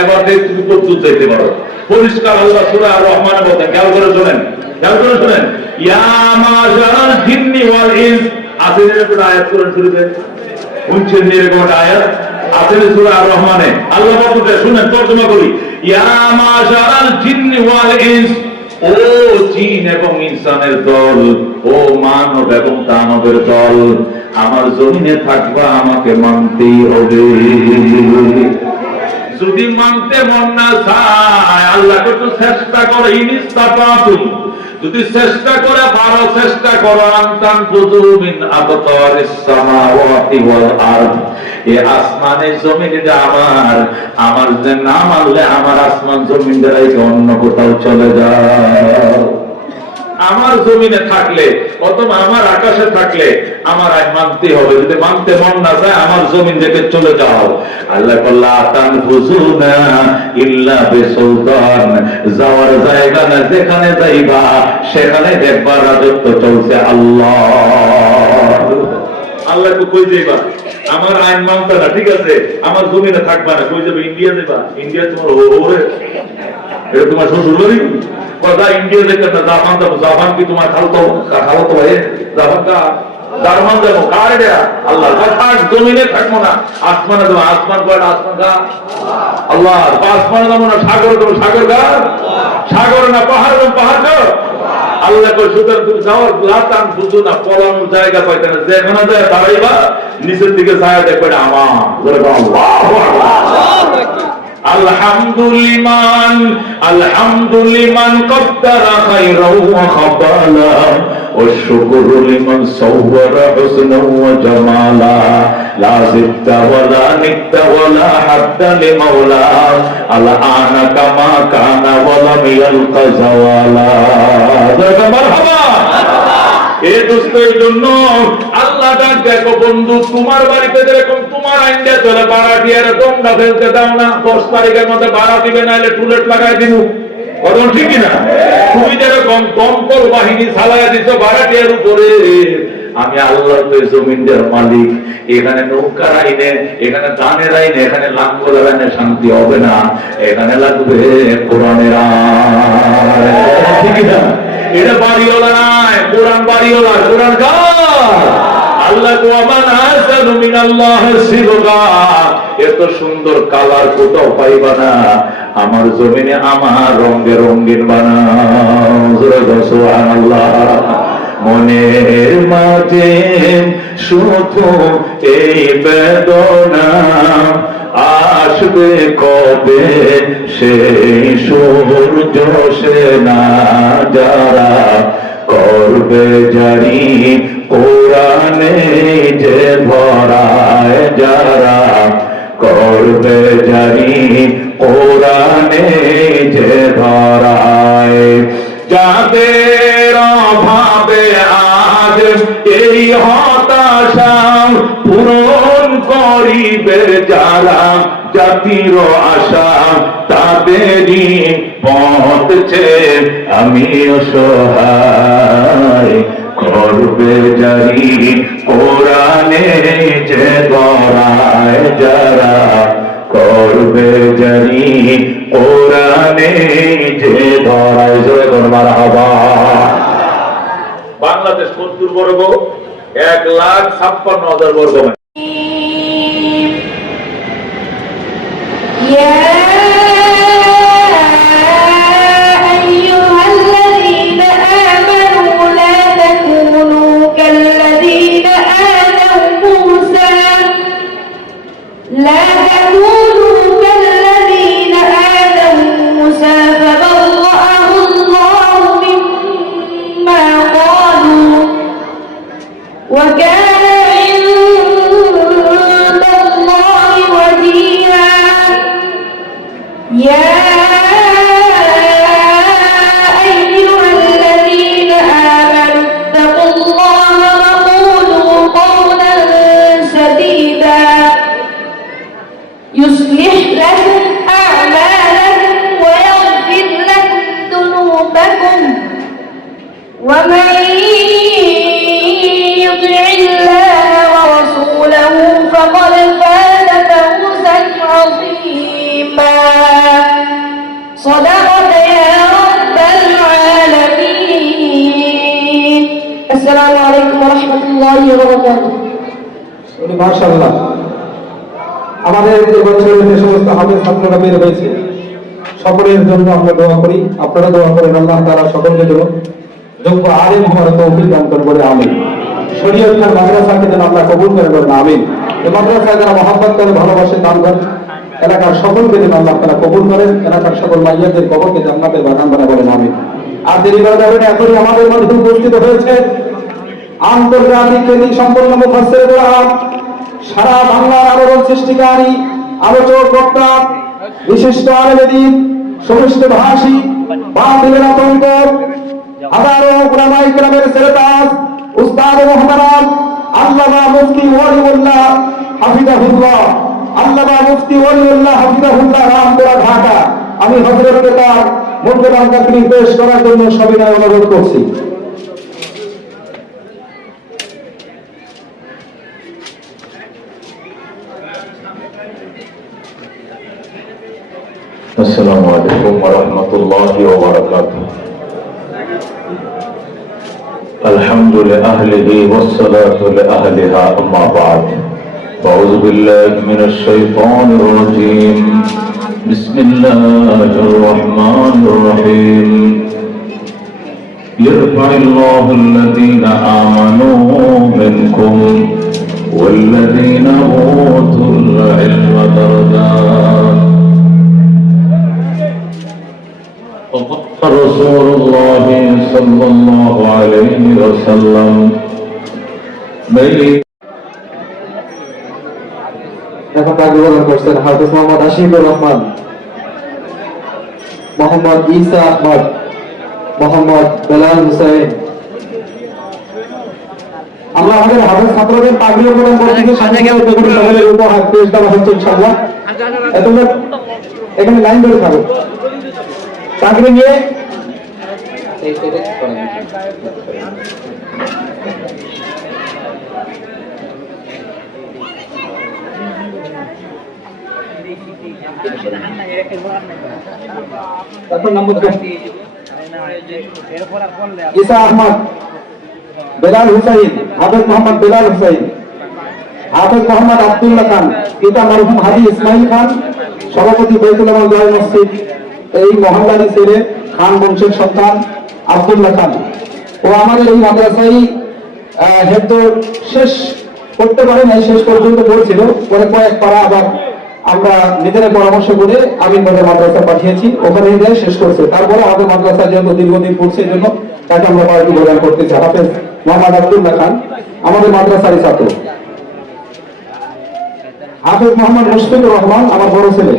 এবার তুমি প্রস্তুত যাইতে পারো। পরিষ্কার আল্লাহ সূরা আর রহমানে বলতেন, খেয়াল করে শুনেন, খেয়াল করে শুনেন, ইয়া মাশারাল জিন্নি ওয়াল ইনস। আছে এরকম আয়াত কোরআন শরীফে, শুনছেন এরকম আয়াত আছে সূরা আর রহমানে? আল্লাহ বলতে শুনেন, তর্জমা করি, ইয়া মাশারাল জিন্নি ওয়াল ইনস, ও জিন এবং ইনসানের দল, ও মানব এবং দানবের দল, আমার জমিনে থাকবা, আমাকে মানতেই হবে। যদি মানতে মন না চায়, আল্লাহকে একটু চেষ্টা করে, ইনিস্তাতাতুম, যদি চেষ্টা করে পারো, চেষ্টা করো, আনতান ফুজুমিন আবতারিস সামাওয়াতি ওয়াল আরদ, এই আসমানের জমিনটা আমার যে না মানলে আমার আসমান জমিন দ্বারাই অন্য কোথাও চলে যাও। আমার জমিনে থাকলে অথবা আমার আকাশে থাকলে আমার আজ মানতে হবে, যদি মানতে মন না যায় আমার জমিন থেকে চলে যাও। আল্লাহ বললা তানফুজুনা ইল্লা বিসুলতান, যাওয়ার জায়গা না, যেখানে যাইবা সেখানে দেখবা রাজত্ব চলছে আল্লাহ। আল্লাহ তো কই যাইবা, আমার আইন মানতে না, ঠিক আছে, আমার জমিনে থাকবা না, কই যাবে? ইন্ডিয়া যাবা? ইন্ডিয়া তোমার ওরে এটা তোমার শ্বশুর বাড়ি? কথা ইন্ডিয়া দেখতে না, জাপান যাবো। জাপান কি তোমার খালতো ভাই? জাপান কা জার্মান যাবো, কার এটা? আল্লাহ। কথা জমিনে থাকবো না, আসমানে যাবো। আসমান কয়টা? আসমান কা আল্লাহ। আসমানে যাবো না, সাগরে যাবো। সাগর কা? সাগর না পাহাড়? পাহাড় তো আল্লাহ কই। সুতরাং তুমি যাওয়ার লাতান বুঝো না, পলানোর জায়গা পাইতে না, যেখানে যায় দাঁড়াইবা, নিচের দিকে ছায়া দেখবে না আমার। আল্লাহু আকবার। আলহামদুলিমান, আলহামদুলিমান কদ্দারা খায়রাও ওয়া খাবালা, ওয়া শুকরু লিমান সাওয়ারা হুসনাও ওয়া জামালা, লা জিদ্দা ওয়ালা নিদ্দা ওয়ালা হাদ্দা লিমাওলা, আলআনা কামা কানা ওয়া লাম ইয়ালকা জাওয়ালা। মারহাবা। এই দোস্ত, এই জন্য আল্লাহ ডাক দেখো বন্ধু, তোমার বাড়িতে যেরকম তোমার আইনটা চলে, বারাটিয়ার তোমরা ফেলতে দাও না, 10 তারিখের মধ্যে ভাড়া দিবে, নাহলে টুলেট লাগাই দিব। কথা ঠিক না? তুমি যেরকম দমকল বাহিনী চালায় দিচ্ছ বারাটিয়ার উপরে, আমি আল্লাহ তো জমিনের মালিক। এখানে নৌকার আইনে, এখানে ধানের আইনে, এখানে লাঙ্গলের আইনে শান্তি হবে না, এখানে লাগবে কোরআনের আইন। ঠিক না? এটা বাড়িওয়ালা নাই, কোরআন বাড়িওয়ালা। কোরআন কার? আল্লাহ। ওয়ামান আহসানু মিনাল্লাহি সিবগা, এত সুন্দর কালার কোথাও পাইবা না, আমার জমিনে আমার রঙে রঙিন বানাও। সুবহানাল্লাহ। মনের মাঝে শুধু এই বেদনা, আসবে কবে সেই সূর্য সেনা, যারা করবে জারি কোরআনে যে ভরায়, যারা করবে জারি কোরআনে যে ভরায়, যাদের অভাবে আজ এই হতাশা পূরণ করিবে যারা, জাতির আশা তাদেরই পথ চেয়ে আমি অসহায়, করবে জারি কোরআনে যে গড়ায়, যারা করবে জারি কোরআনে যে গড়ায়। জয় মারহাবা। বাংলাদেশ 70 বর্গ, 1,56,000 বর্গ। يصلح لكم أعمالكم ويغفر لكم ذنوبكم، ومن يطع الله ورسوله فقد فاز فوزا عظيما. صدق وبركاته. মাশাআল্লাহ, আমাদের এবছর যে সমস্ত হাফেজ ছাত্ররা বের হয়েছে সকলের জন্য আমরা দোয়া করি, আপনারা দোয়া করেন আল্লাহ তাআলা সকলকে যেন যোগ্য আলেম হওয়ার তৌফিক দান করেন বলে আমিন। শরীয়ত খান মাদ্রাসাকে যেন আল্লাহ কবুল করে বলেন আমিন। এই মাদ্রাসায় যারা মহব্বত করে, ভালোবাসে, দান করেন, এলাকার সকলকে যেন আল্লাহ তাআলা কবুল করেন, এলাকার সকল মাইয়াদের কবরকে জান্নাতের বাগান বানায় বলেন আমিন। আর দেরি করা যাবে না, এখনই আমাদের মধ্যে উপস্থিত হয়েছে আন্তর্জাতিক খ্যাতি সম্পন্ন মুফাসসির কোরআন, সারা বাংলার আলোড়ন সৃষ্টিকারী আলোচক, বক্তা, বিশিষ্ট আলেম দ্বীন, সমস্ত ভাষী, বাতিলের আতঙ্ক, হাজারো উলামায়ে কেরামের সেরেতাজ, উস্তাদ মুহতারাম আল্লামা মুফতি ওয়ালিউল্লাহ হাফিজাহুল্লাহ, আল্লামা মুফতি ওয়ালিউল্লাহ হাফিজাহুল্লাহ, রামপুরা, ঢাকা। আমি হযরতকে তার মূল্যবান তাকরীর পেশ করার জন্য সবিনয় অনুরোধ করছি। السلام عليكم ورحمة الله وبركاته. الحمد لأهله والصلاة لأهلها، أما بعد. أعوذ بالله من الشيطان الرجيم. بسم الله الرحمن الرحيم. يرفع الله الذين آمنوا منكم والذين أوتوا العلم درجات. رسول الله صلى الله عليه وسلم. এখন তাকবীর করছেন হাফেজ মোহাম্মদ আশিকুর রহমান, মোহাম্মদ ঈসা আহমদ, মোহাম্মদ বেলাল হুসাইন। আমরা আমাদের হাফেজ ছাত্রদের তাকবীর প্রদান করতে সকলের উপহার পেশ দেওয়া হচ্ছে ইনশাআল্লাহ। তোমরা এখানে লাইন ধরে থাকো, তাকবীর নিয়ে ঈসা আহমদ, বেলাল হুসাইন, হাফেজ মোহাম্মদ বেলাল হুসাইন, হাফেজ মোহাম্মদ আব্দুল্লাহ খান, পিতা মরহুম হাজী ইসমাইল খান, সভাপতি বাইতুল আমান জামে মসজিদ, এই মহল্লারই ছেলে, খান বংশের সন্তান আব্দুল্লাহ খান। ও আমাদের এই মাদ্রাসায় হেফজ শেষ করতে পারে নাই, শেষ পর্যন্ত পড়ছিল, পরে কয়েক পারা আবার আমরা নিজেরা পরামর্শ করে আমিনবাজার মাদ্রাসা পাঠিয়েছি, ওখানে গিয়ে শেষ করছে। তারপরে আমাদের মাদ্রাসা যেহেতু দীর্ঘদিন পড়ছে, এই জন্য তাকে আমরা পার্টি প্রদান করতেছি। হাফেজ মোহাম্মদ আব্দুল্লাহ খান আমাদের মাদ্রাসারই ছাত্র। হাফেজ মোহাম্মদ মুশফিকুর রহমান আমার বড় ছেলে,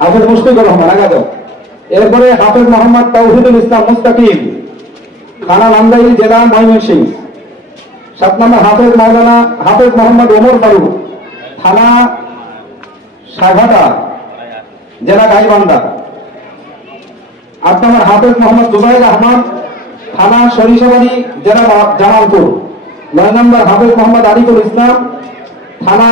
হাফেজ মুশফিকুর রহমান আগে দাও। এরপরে হাফেজ মোহাম্মদ তাওহিদুল ইসলাম মুস্তাকিম, থানা নান্দাইল, জেলা ময়মনসিংহ। 7 নম্বর হাফেজ মাওলানা হাফেজ মোহাম্মদ ওমর ফারুক, থানা সাঘাটা, জেলা গাইবান্ধা। 8 নম্বর হাফেজ মোহাম্মদ জুবাইর আহমদ, থানা সরিষাবাড়ি, জেলা জামালপুর। 9 নম্বর হাফেজ মোহাম্মদ আরিফুল ইসলাম, থানা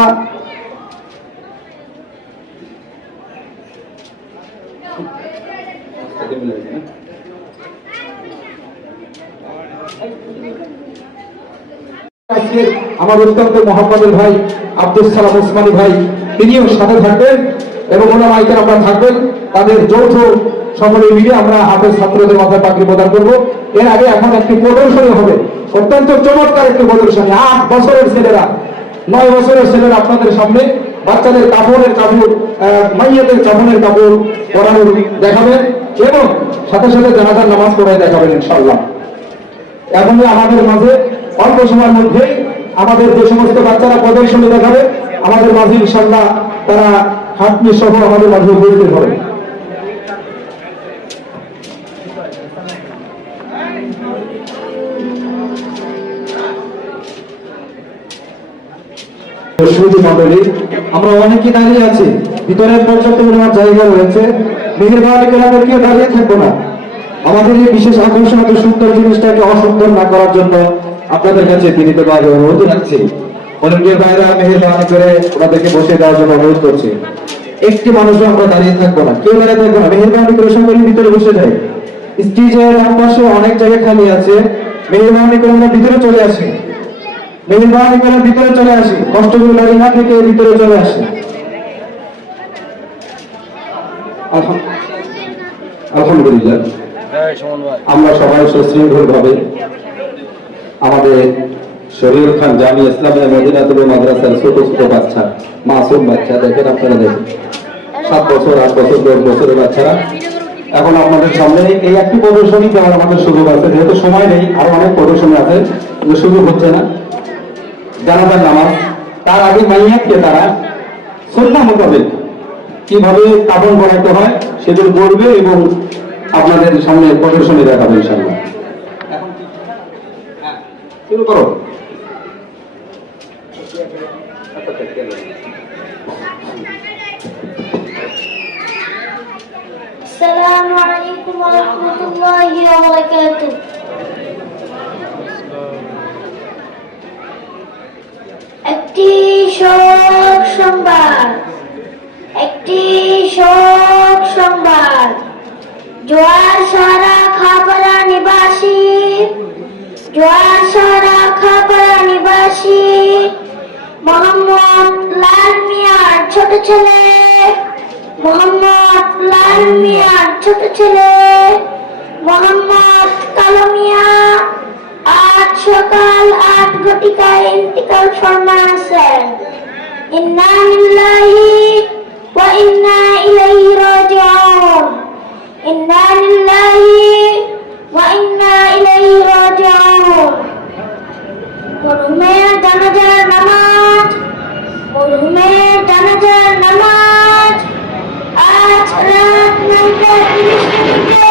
আমার অত্যন্ত মহব্বতের ভাই আব্দুল সালাম ওসমানী ভাই, তিনিও সাথে থাকবেন এবং ওলামায়ে কেরামরা থাকবেন। তাদের যৌথ সকলে মিলে আমরা হাফেজ ছাত্রদের মাথায় পাগড়ি প্রদান করবো। এর আগে এখন একটি প্রদর্শনী হবে, অত্যন্ত চমৎকার একটি প্রদর্শনী। 8 বছরের ছেলেরা, 9 বছরের ছেলেরা আপনাদের সামনে বাচ্চাদের কাপড়ের কাপড়, মাইয়াদের কাপড়ের কাপড় পরানোর দেখাবেন এবং সাথে সাথে জানাজার নামাজ পড়ায় দেখাবেন ইনশাআল্লাহ। এখনই আমাদের মাঝে অল্প সময়ের মধ্যে আমাদের যে সমস্ত বাচ্চারা প্রদর্শনী দেখাবে, আমাদের মাঝে ইনশাআল্লাহ তারা হাতমি সহ আমাদের মাঝে উপস্থিত হবে। আমরা অনেকে দাঁড়িয়ে আছি, ভিতরে পর্যাপ্ত পরিমাণ জায়গা রয়েছে, মেহেরবানি করে আমরা কেউ দাঁড়িয়ে থাকবো না। আমাদের এই বিশেষ আকর্ষণ এত সুন্দর জিনিসটাকে অসুন্দর না করার জন্য আপনাদের কাছে বিনীতভাবে অনুরোধ রাখছি। অনেকের বাইরে মেহেরবানি করে ওনাদেরকে বসে দেওয়ার জন্য অনুরোধ করছি। একটি মানুষও আমরা দাঁড়িয়ে থাকবো না, কেউ দাঁড়িয়ে থাকবো না, মেহেরবানি করে সকলে ভিতরে বসে যায়। স্টেজের আশপাশে অনেক জায়গা খালি আছে, মেহরবানি করে আমরা ভিতরে চলে আসি, মেহরবানি করে ভিতরে চলে আসি, কষ্ট করে লড়াই না থেকে ভিতরে চলে আসি। আলহামদুলিল্লাহ, আমরা সবাই সুশৃঙ্খল ভাবে আমাদের শরীর খান জামি ইসলামিয়া মদিনাতুল মাদ্রাসার ছোট ছোট বাচ্চা, মাসুম বাচ্চা, দেখেন আপনারা দেখেন 7 বছর 8 বছর 10 বছরের বাচ্চারা এখন আপনাদের সামনে এই একটি প্রদর্শনী দেওয়ার আমাদের সুযোগ আছে, যেহেতু সময় নেই, আরো অনেক প্রদর্শনী আছে, কিন্তু সুযোগ হচ্ছে না। জানাজার নামাজ তার আগে মাইয়াতকে তারা সুন্নাহ মোতাবেক কিভাবে কাফন পরাতে হয় সেগুলো বলবে এবং আপনাদের সামনে প্রদর্শনী দেখাবে ইনশাআল্লাহ। শুরু করো। السلام عليكم ورحمة الله وبركاته. একটি শোক সংবাদ, একটি শোক সংবাদ। জোয়ার সারা খাপাড়া নিবাসী, জোয়ার সারা খাপাড়া নিবাসী মোহাম্মদ লাল মিয়ার ছোট ছেলে, মোহাম্মদ লাল মিয়ার ছোট ছেলে মোহাম্মদ কালো মিয়া আজ সকাল 8 ঘটিকায় ইন্তিকাল ফরমায়েছেন। ইন্না লিল্লাহি ওয়া ইন্না ইলাইহি রাজিউন, ইন্না লিল্লাহি ওয়া ইন্না ইলাইহি রাজিউন। মরহুমের জানাজার নামাজ, মরহুমের জানাজার নামাজ আজ রাত 9:30 মিনিটে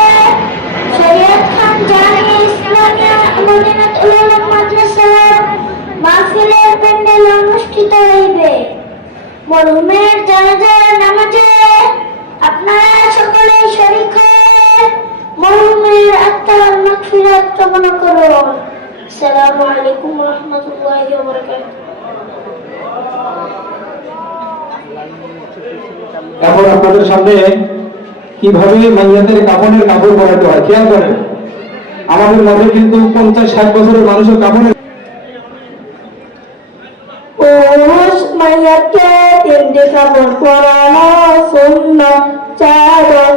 শরীয়ত খান জামি ইসলামিয়া মদিনাতুল মাদ্রাসার মাহফিলের প্যান্ডেলে অনুষ্ঠিত হইবে। মরহুমের জানাজার নামাজে আপনারা সকলে শরীক হয়ে মরহুমের আত্মার মাগফিরাত কামনা করুন। আসসালামু আলাইকুম ওয়া রাহমাতুল্লাহি ওয়া বারাকাতুহু। এখন আপনাদের সামনে কিভাবে মাইয়াদের কাফনের কাপড় পরাতে হয় খেয়াল করেন। আমাদের মাঝে কিন্তু 50-60 বছরের মানুষের কাফনের পুরুষ মাইয়াকে 3টি কাপড় পরানো সুন্নাত। চাদর,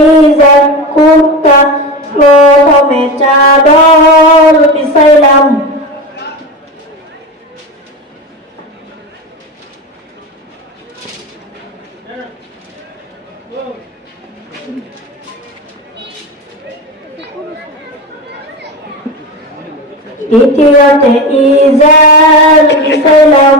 ইজার, কুর্তা। প্রথমে চাদর বিছাইলাম, দ্বিতীয়তে ইজার বিছাইলাম,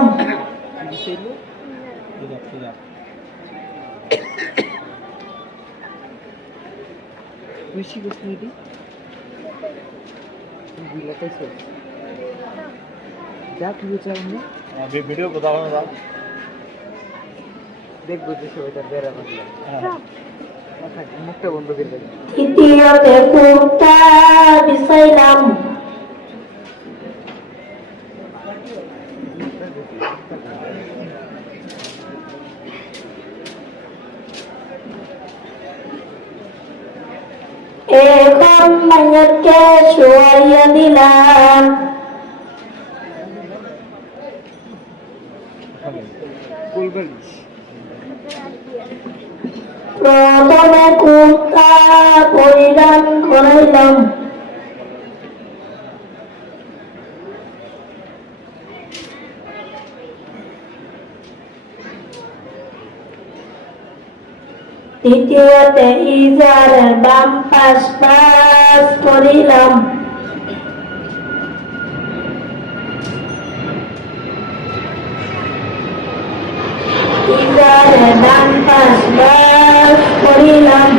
ভিডিও কোথাও না দেখবো যে সবাই তার বেড়া বাংলা মুখটা বন্ধ করে দেবে। তৃতীয়তে কুর্তা বিছাইলাম, এখন মাইয়াকে শোয়াইয়া দিলাম, প্রথমে কুর্তা পরিধান করাইলাম, দ্বিতীয়তে ইজারের বাম পাশ পাশ করিলাম, ইজারের ডান পাশ পাশ করিলাম,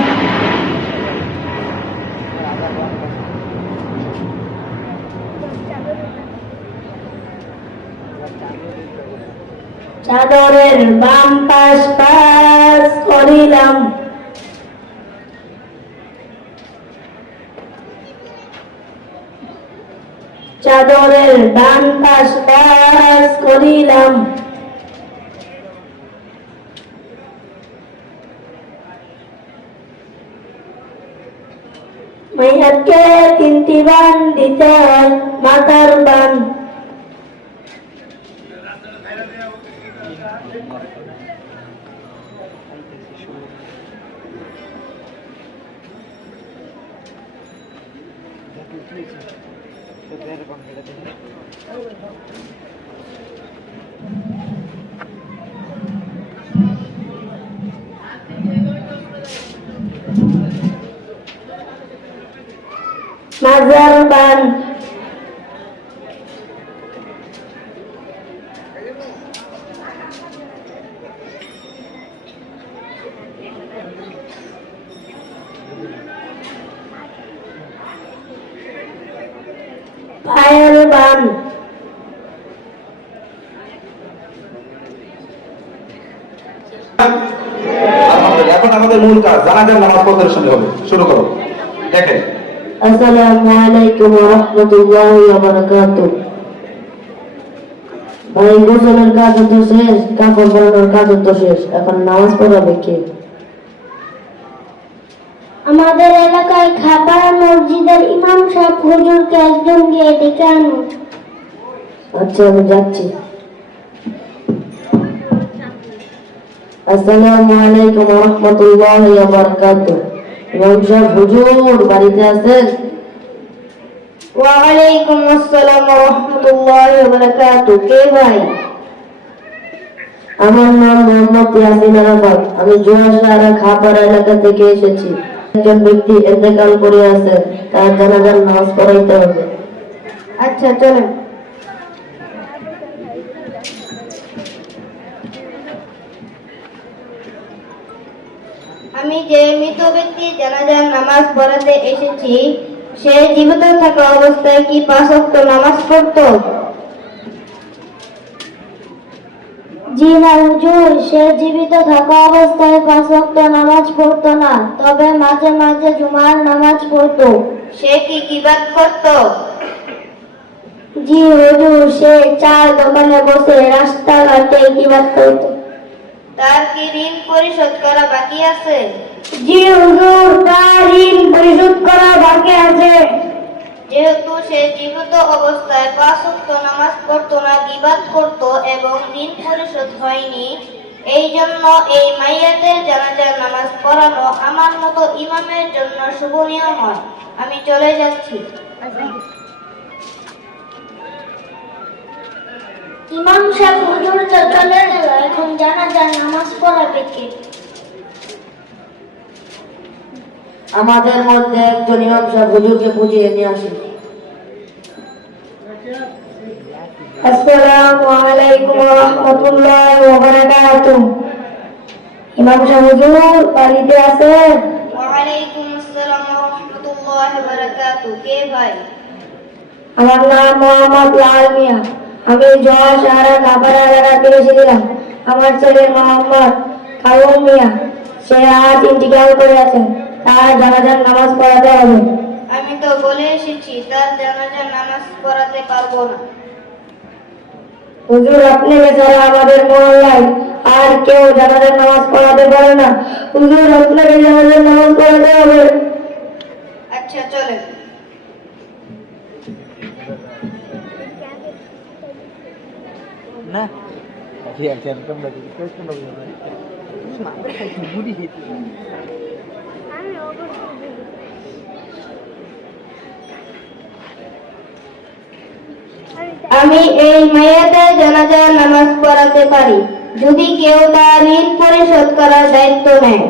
চাদরের বাম পাশ পাশ করিলাম, চাদরের ডান পাশ পাশ করিলাম, মাইয়াকে 3টি বান দিতে হয়, মাথার বান। মাজার বান। পায়ের বান। আলহামদুলিল্লাহ, এখন আমাদের মূল কাজ জানাজার নামাজ প্রদর্শনী হবে। শুরু করো। দেখেন, আসসালামু আলাইকুম ওয়া রাহমাতুল্লাহি ওয়া বারাকাতুহু। ভাই, গোসলের কাজ তো শেষ, কাপড় পরানোর কাজ তো শেষ, এখন নামাজ পড়াবে কে? আমাদের এলাকায় খাবার মসজিদের ইমাম সাহেব হুজুরকে একজন গিয়ে ডেকে আনুন। আচ্ছা, আমি যাচ্ছি। আসসালামু আলাইকুম ওয়া রাহমাতুল্লাহি ওয়া বারাকাতুহু। ইমাম সাহেব হুজুর বাড়িতে আছেন? ওয়া আলাইকুম আসসালাম ওয়া রাহমাতুল্লাহি ওয়া বারাকাতুহু। কে ভাই? আমার নাম মোহাম্মদ ইয়াসিন আরাফাত। আমি জোয়াশারা খাপাড়া এলাকা থেকে এসেছি। একজন ব্যক্তি ইন্তেকাল করে আছে, তার জানাজার নামাজ পড়াইতে হবে। আচ্ছা, চলেন। আমি যে মৃত ব্যক্তির জানাজার নামাজ পড়াতে এসেছি, সে জীবিত থাকা অবস্থায় কি 5 ওয়াক্ত নামাজ পড়তো? জি না হুজুর, সে জীবিত থাকা অবস্থায় 5 ওয়াক্ত নামাজ পড়তো না, তবে মাঝে মাঝে জুমার নামাজ পড়তো। সে কি কিবাত করতো? জি হুজুর, সে চার দোকানে বসে রাস্তাঘাটে কিবাত করতো। তার কি ঋণ পরিশোধ করা বাকি আছে? জি হুজুর, তার ঋণ পরিশোধ করা বাকি আছে। যেহেতু সে জীবিত অবস্থায় 5 ওয়াক্ত নামাজ পড়তো না, গীবাত করতো এবং ঋণ পরিশোধ হয়নি, এই জন্য এই মাইয়াতের জানাজার নামাজ পড়ানো আমার মতো ইমামের জন্য শুভনীয় হয়। আমি চলে যাচ্ছি। ইমাম সাহেব হুজুর তো চলে গেল, এখন জানাজার নামাজ পড়াবে কে? আমাদের মধ্যে একজন ইমাম সাহেব হুজুরকে বুঝিয়ে নিয়ে আসেন। আসসালামু আলাইকুম ওয়া রাহমাতুল্লাহি ওয়া বারাকাতুহু। ইমাম সাহেব হুজুর বাড়িতে আছেন? ওয়া আলাইকুম আসসালাম ওয়া রাহমাতুল্লাহি ওয়া বারাকাতুহু। কে ভাই? আমার নাম মোহাম্মদ লাল মিয়া। আমি জোয়াশারা খাপাড়া এলাকা থেকে এসেছিলাম। আমার ছেলে মোহাম্মদ কালুম মিয়া, সে আজ ইন্তিকাল করে আছেন, তার জানাজার নামাজ পড়াতে হবে। আমি তো বলে এসেছি তার জানাজার নামাজ পড়াতে পারবো না। হুজুর, আপনাকে ছাড়া আমাদের মহল্লায় আর কেউ জানাজার নামাজ পড়াতে পারে না। হুজুর, আপনাকে জানাজার নামাজ পড়াতে হবে। আচ্ছা, চলেন। না এরকম না, মাদের খাইছি মুড়ি খেয়েছি। আমি এই মাইয়াতের জানাজার নামাজ পড়াতে পারি, যদি কেউ তার ঋণ পরিশোধ করার দায়িত্ব নেয়।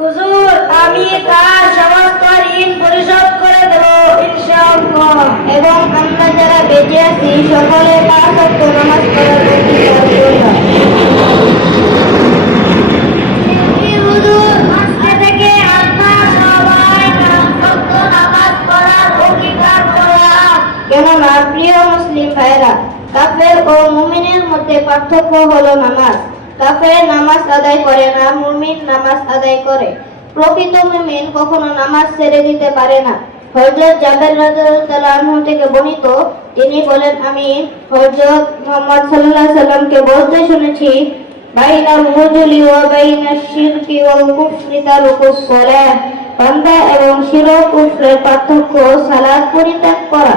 হুজুর, আমি তার সমস্ত ঋণ পরিশোধ করে দেব ইনশাআল্লাহ। এবং আমরা যারা বেঁচে আছি সকলে 5 ওয়াক্ত নামাজ পড়ার অঙ্গীকার করলাম। হুজুর, আজকে থেকে আমরা সবাই 5 ওয়াক্ত নামাজ পড়ার অঙ্গীকার করলাম। কেননা প্রিয় মুসলিম ভাইরা, কাফের ও মুমিনের মধ্যে পার্থক্য হলো নামাজ। কাফের নামাজ আদায় করে না, মুমিন নামাজ আদায় করে। প্রকৃত মুমিন কখনো নামাজ ছেড়ে দিতে পারে না। হযরত জাবের রাদিয়াল্লাহু আনহু থেকে বর্ণিত, তিনি বলেন, আমি হযরত মুহাম্মদ সাল্লাল্লাহু আলাইহি সাল্লামকে বলতে শুনেছি, بين الرجل وبين الشرك والكفر ترك الصلاة বান্দা এবং শিরক কুফরের পার্থক্য সালাত পরিত্যাগ করা।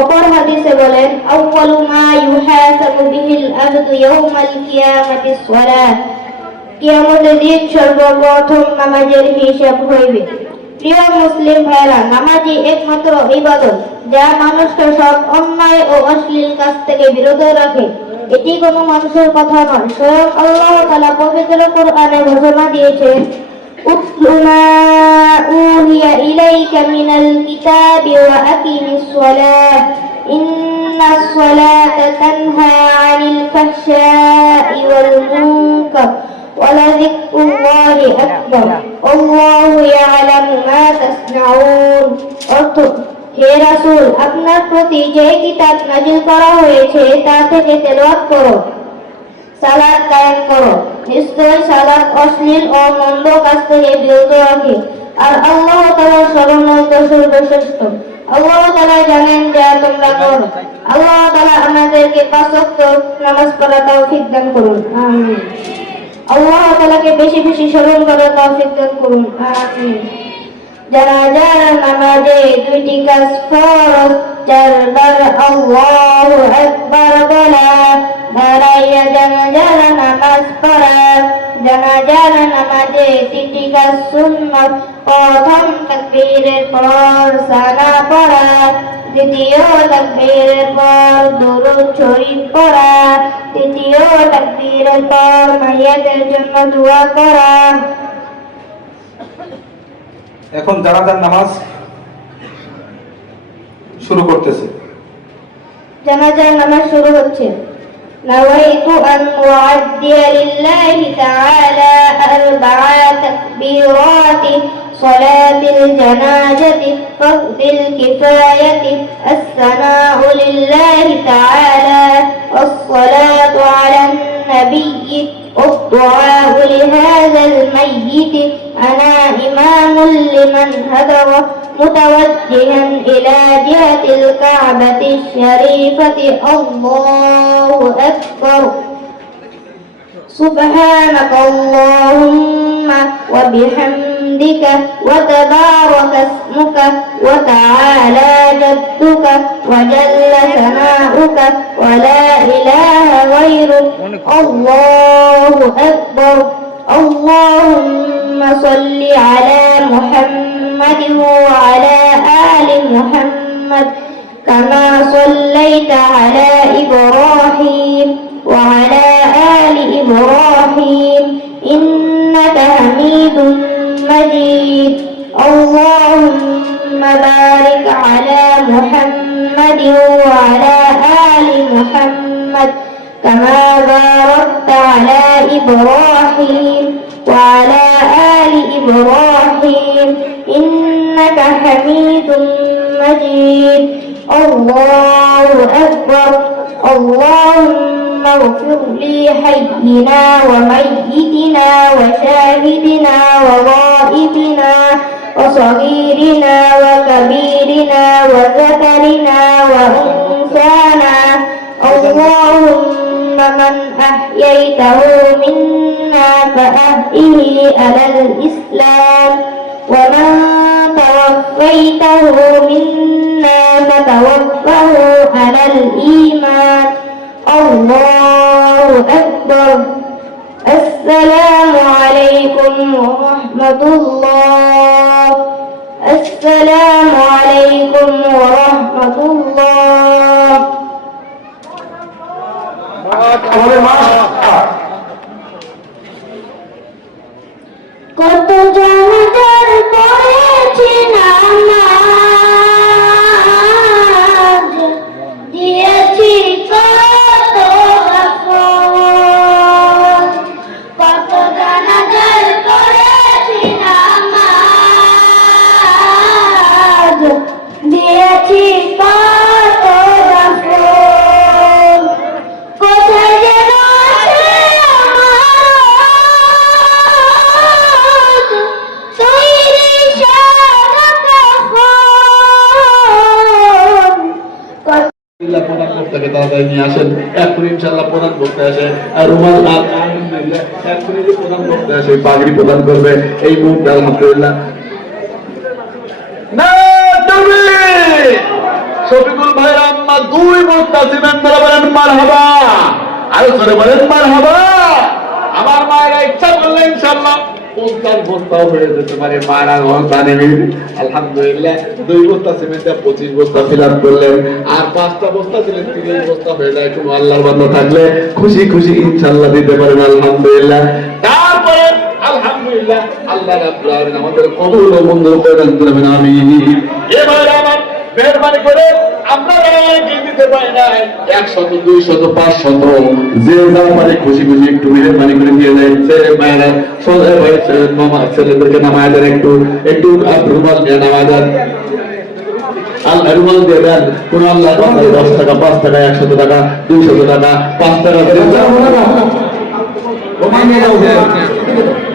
অপর হাদিসে বলেন আউয়ালু মা ইউহাসাবু বিহিল আবদু ইয়াউমাল কিয়ামাতিস সালাত, কিয়ামতের দিন সর্বপ্রথম নামাজের হিসাব হইবে। প্রিয় মুসলিম ভাইরা, নামাজই একমাত্র ইবাদত যা মানুষকে সব অন্যায় ও অশ্লীল কাজ থেকে বিরত রাখে। এটি কোনো মানুষের কথা নয়, স্বয়ং আল্লাহ তাআলা পবিত্র কোরআনে ঘোষণা দিয়েছেন উতলু মা উহিয়া ইলাইকা মিনাল কিতাবি ওয়া আকিমিস সালাহ ইন্নাস সালাতা তানহা আনিল ফাহশাই ওয়াল মুনকার ওয়ালাযিকরুল্লাহি আকবার আল্লাহু ইয়ালামু মা তাসনাউন। অর্থ, হে রাসূল, আপনার প্রতি যে কিতাব নাযিল করা হয়েছে তা থেকে তেলাওয়াত করো, সালাত কায়েম করো। নিশ্চয় সালাত অশ্লীল ও মন্দ কাজ থেকে বিরত রাখে, আর আল্লাহ তাআলার স্মরণ তো সর্বশ্রেষ্ঠ। আল্লাহ তাআলা জানেন যা তোমরা করো। আল্লাহ তাআলা আমাদেরকে 5 ওয়াক্ত নামাজ পড়ার তৌফিক দান করুন, আমিন। আল্লাহ তাআলাকে বেশি বেশি স্মরণ করার তৌফিক দান করুন, আমিন। জানাজার নামাজে 2টি কাজ ফরজ। 4 বার আল্লাহু আকবার বলা, দাঁড়াইয়া জানাজার নামাজ পড়া। জানাজার নামাজে 3টি কাজ সুন্নাত। প্রথম তাকবীরের পর সানা পড়া, দ্বিতীয় তাকবীরের পর দরুদ শরীফ পড়া, তৃতীয় তাকবীরের পর মাইয়াতের জন্য দোয়া করা। এখন জানাজার নামাজ শুরু করতেছে। জানাজার নামাজ শুরু হচ্ছে। نويت أن أعدي لله تعالى 4 تكبيرات صلاة الجنازة فرض الكفاية الثناء لله تعالى والصلاة على النبي والدعاء لهذا الميت. أنا إمام لمن هدر متوجها إلى جهة الكعبة الشريفة. الله أكبر. سبحانك اللهم وبحمدك وتبارك اسمك وتعالى جدك وجل ثناؤك ولا إله غيرك. الله أكبر. اللهم صل على محمد وعلى آل محمد كما صليت على إبراهيم وعلى آل إبراهيم إنك حميد مجيد. اللهم بارك على محمد وعلى آل محمد كما باركت على إبراهيم وعلى آل إبراهيم إنك حميد مجيد. الله أكبر. اللهم اغفر لي حينا وميتنا وشاهدنا وغائبنا وصغيرنا وكبيرنا وذكرنا وأنثانا. اللهم من أحييته منا فأحيه على الإسلام ومن توفيته منا فتوفه على الإيمان. الله أكبر. السلام عليكم ورحمة الله. السلام عليكم ورحمة الله. কত জানাজার পড়েছি নামাজ, দিয়েছি কত গফর। কত জানাজার পড়েছি নামাজ, দিয়েছি কত গফর। কোথায় যেন আছে তাড়াতাড়ি নিয়ে আসেন। এখন ইনশাআল্লাহ প্রধান বক্তা আসে আর রুমাল হাত আলহামদুলিল্লাহ এখন যে প্রধান বক্তা আসে পাগড়ি প্রদান করবে এই মুহূর্তে আলহামদুলিল্লাহ। না তুমি শফিকুল ভাইয়ের আম্মা 2 বস্তা সিমেন্ট ধরে বলেন মারহাবা, আরো ধরে বলেন মারহাবা। আমার মায়েরা ইচ্ছা করলে ইনশাআল্লাহ 50 বস্তাও হয়ে যেতে পারে। মারা জানে আলহামদুলিল্লাহ 2 বস্তা সিমেন্টে 25 বস্তা ফিল আপ করলেন, আর 5টা বস্তা দিলেন 30 বস্তা হয়ে যায়। কোনো আল্লাহর বান্দা থাকলে খুশি খুশি ইনশাআল্লাহ দিতে পারেন আলহামদুলিল্লাহ। তারপরে আলহামদুলিল্লাহ আল্লাহ রাব্বুল আলামিন আমাদের কবুল ও মঞ্জুর করে দেন, আমিন। এবারে আমার মেহরবানি করে আমরা দিতে পারি না 100 200 500 যে যার মানে খুশি খুশি একটু মেহরবানি করে দিয়ে দেয়। ছেলে মায়েরা সোজা হয়ে মামা ছেলেদেরকে নামায় দেন, একটু একটু রুমাল দিয়ে নামায় দেন, আল্লাহ রুমাল দিয়ে দেন। কোন আল্লাহ 10 টাকা 5 টাকা 100 টাকা 200 টাকা 5 টাকা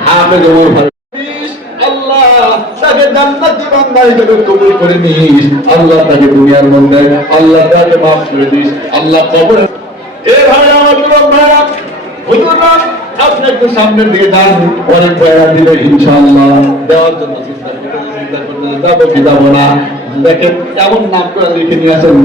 হাফেজ ওমর আল্লাহ তাকে জান্নাতি বান্দা হিসেবে কবুল করে নিস। আল্লাহ তাকে দুনিয়ার মধ্যে আল্লাহ তাকে মাফ করে দিস। আল্লাহ কবরে এই ভাই আমার যুবক ভাইরা হুজুররা আপনি একটু সামনের দিকে যান, অনেক ভাইরা দিলে ইনশাআল্লাহ দেওয়ার জন্য চিন্তা করতে যাবো কি যাবো না। দেখেন কেমন নাম করে লিখে নিয়ে আসেন।